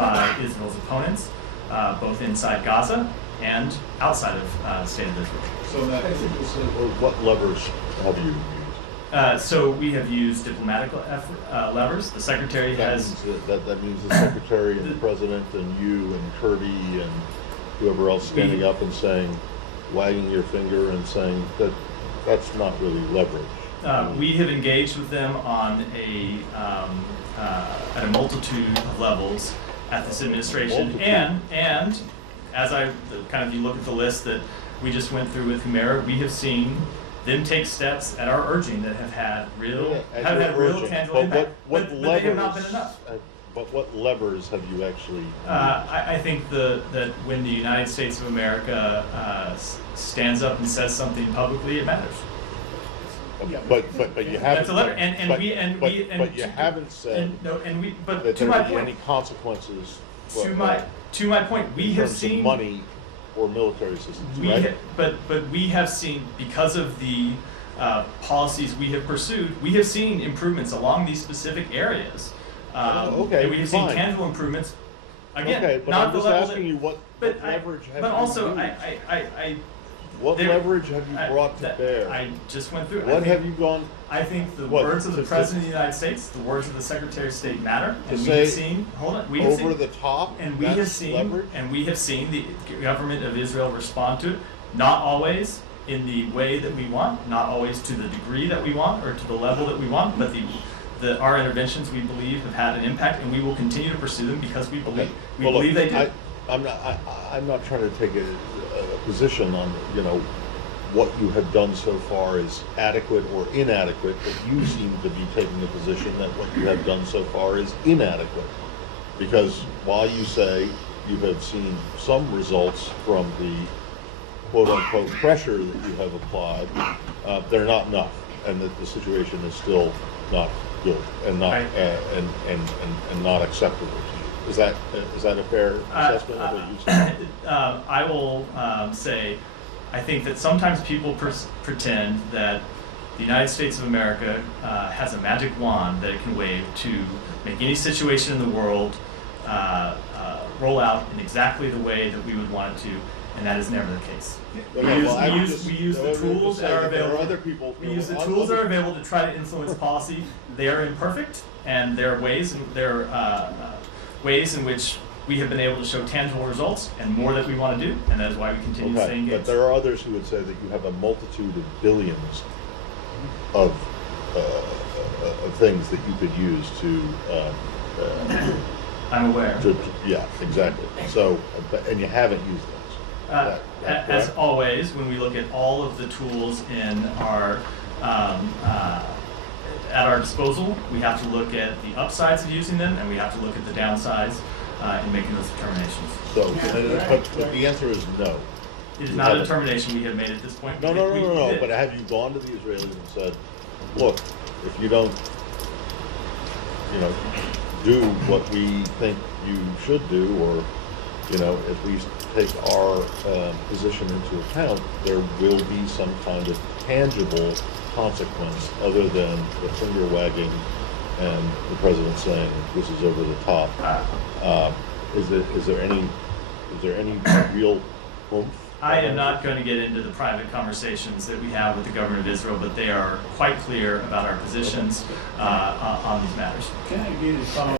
by Israel's opponents, both inside Gaza and outside of the state of Israel. So that, what levers have you used? So we have used diplomatic levers. The secretary that has... Means that means the secretary and the president and you and Kirby and whoever else standing up and saying, wagging your finger and saying that that's not really leverage. We have engaged with them on at a multitude of levels at this administration, and as you look at the list that we just went through with Humera, we have seen them take steps at our urging that have had real tangible impact, but they have not been enough. But what levers have you actually? I think that when the United States of America stands up and says something publicly, it matters. But you haven't. That's a lever, but you haven't said but that to there my would be point, any consequences. To my point, we have seen money or military assistance. Right? But we have seen, because of the policies we have pursued, we have seen improvements along these specific areas. Okay, and we have seen tangible improvements. Again, okay, but not I'm the just level asking you what leverage have you But also, used? What leverage have you brought to bear? I just went through it. What have you gone? I think the words of the President of the United States, the words of the Secretary of State matter, and we have seen. Hold on, we have seen over the top, and we have seen leverage? And we have seen the government of Israel respond to it. Not always in the way that we want, not always to the degree that we want or to the level that we want, but our interventions, we believe, have had an impact, and we will continue to pursue them because we believe they do. I'm not trying to take a position on what you have done so far is adequate or inadequate, but you seem to be taking a position that what you have done so far is inadequate. Because while you say you have seen some results from the quote-unquote pressure that you have applied, they're not enough, and that the situation is still not good and not and not acceptable to you. Is that a fair assessment of what you said? I will say, I think that sometimes people pretend that the United States of America has a magic wand that it can wave to make any situation in the world roll out in exactly the way that we would want it to, and that is never the case. We use the tools that are available. We use the tools that are available to try to influence policy. They are imperfect, and there are ways in which we have been able to show tangible results and more that we want to do, and that is why we continue to stay engaged. But there are others who would say that you have a multitude of billions of things that you could use to. I'm aware. Yeah, exactly. So, and you haven't used those. As always, when we look at all of the tools in our at our disposal, we have to look at the upsides of using them, and we have to look at the downsides in making those determinations. So, but the answer is no. It is not a determination we have made at this point. No. But have you gone to the Israelis and said, look, if you don't, do what we think you should do, or at least take our position into account, there will be some kind of tangible consequence other than the finger wagging and the president saying this is over the top. Is there any real oomph? I am not going to get into the private conversations that we have with the government of Israel, but they are quite clear about our positions on these matters. Can I get a follow